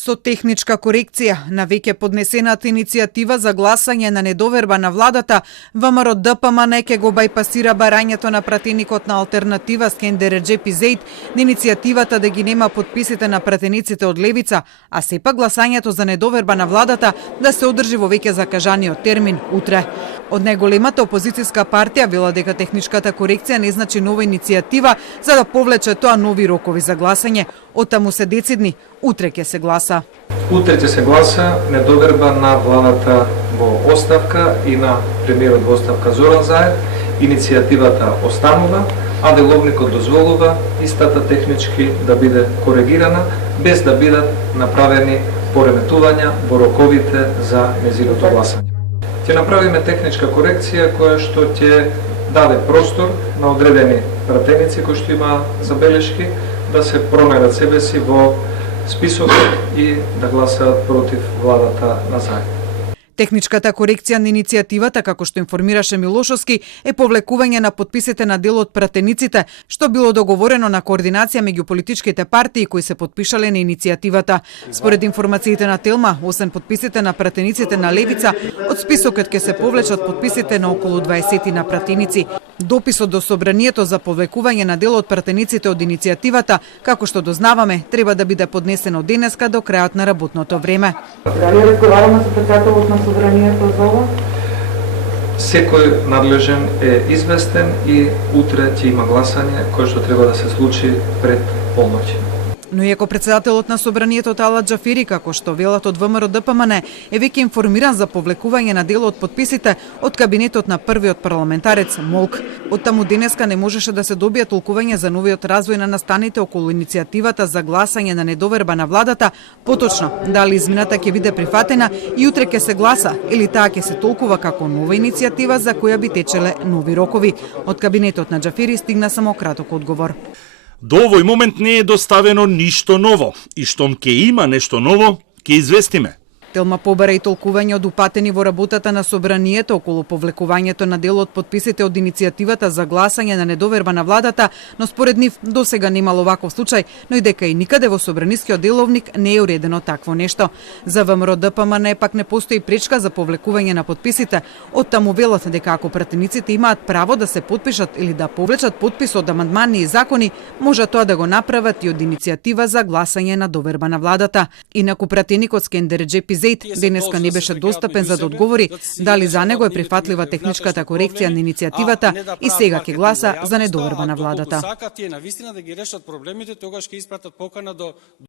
Со техничка корекција на веќе поднесената иницијатива за гласање на недоверба на владата, ВМРО ДПМН ќе го бајпасира барањето на пратеникот на алтернатива Скендер Реджепи Зејд на иницијативата да ги нема подписите на пратениците од левица, а сепак гласањето за недоверба на владата да се одржи во веќе закажаниот термин утре. Од најголемата опозицијска партија вела дека техничката корекција не значи нова иницијатива за да повлече тоа нови рокови за гласање. Оттаму се децидни, утре ќе се гласа. Утре ќе се гласа недоверба на владата во оставка и на премиерот во оставка Зоран Заев. Иницијативата останува, а деловникот дозволува истата технички да биде коригирана, без да бидат направени пореметувања во роковите за нејзиното гласање. Ќе направиме техничка корекција која што ќе даде простор на одредени пратеници кои што има забелешки да се промерат себе си во списокот и да гласаат против владата на Заев. Техничката корекција на иницијативата, како што информираше Милошовски, е повлекување на подписите на дел од пратениците, што било договорено на координација меѓу политичките партии кои се подпишале на иницијативата. Според информациите на Телма, освен подписите на пратениците на левица, од списокот ќе се повлечат подписите на околу 20 на пратеници. Дописот до Собранието за повлекување на дел од пратениците од иницијативата, како што дознаваме, треба да биде поднесен од денеска до крајот на работното време. Дали разговараме со председателот на Собранието за ова? Секој надлежен е известен и утре ќе има гласање кое што треба да се случи пред полноќ. Но иако председателот на Собранието Талат Џафери, како што велат од ВМРО ДПМН, е веќе информиран за повлекување на дел од подписите од кабинетот на првиот парламентарец Молк. Оттаму денеска не можеше да се добие толкување за новиот развој на настаните околу иницијативата за гласање на недоверба на владата, поточно дали измената ќе биде прифатена и утре ќе се гласа или таа ќе се толкува како нова иницијатива за која би течеле нови рокови. Од кабинетот на Џафери стигна само краток одговор. До овој момент не е доставено ништо ново и штом ќе има нешто ново, ќе известиме. Телма побара и толкување од упатени во работата на Собранието околу повлекувањето на дел од подписите од иницијативата за гласање на недоверба на владата, но според нив досега немало ваков случај, но и дека и никаде во Собранискиот деловник не е уредено такво нешто. За ВМРО ДПМН пак не постои пречка за повлекување на подписите, оттаму велат дека ако пратениците имаат право да се подпишат или да повлечат подпис од амандмани и закони, може тоа да го направат и од иницијатива за гласање на доверба на владата. Инаку пратеникот Скендер Реджепи Зејд денеска не беше достапен за да одговори дали за него е прифатлива техничката корекција на иницијативата и сега ќе гласа за недоверба на владата. Ако сакат тие навистина да ги решат проблемите, тогаш ќе испратат покана до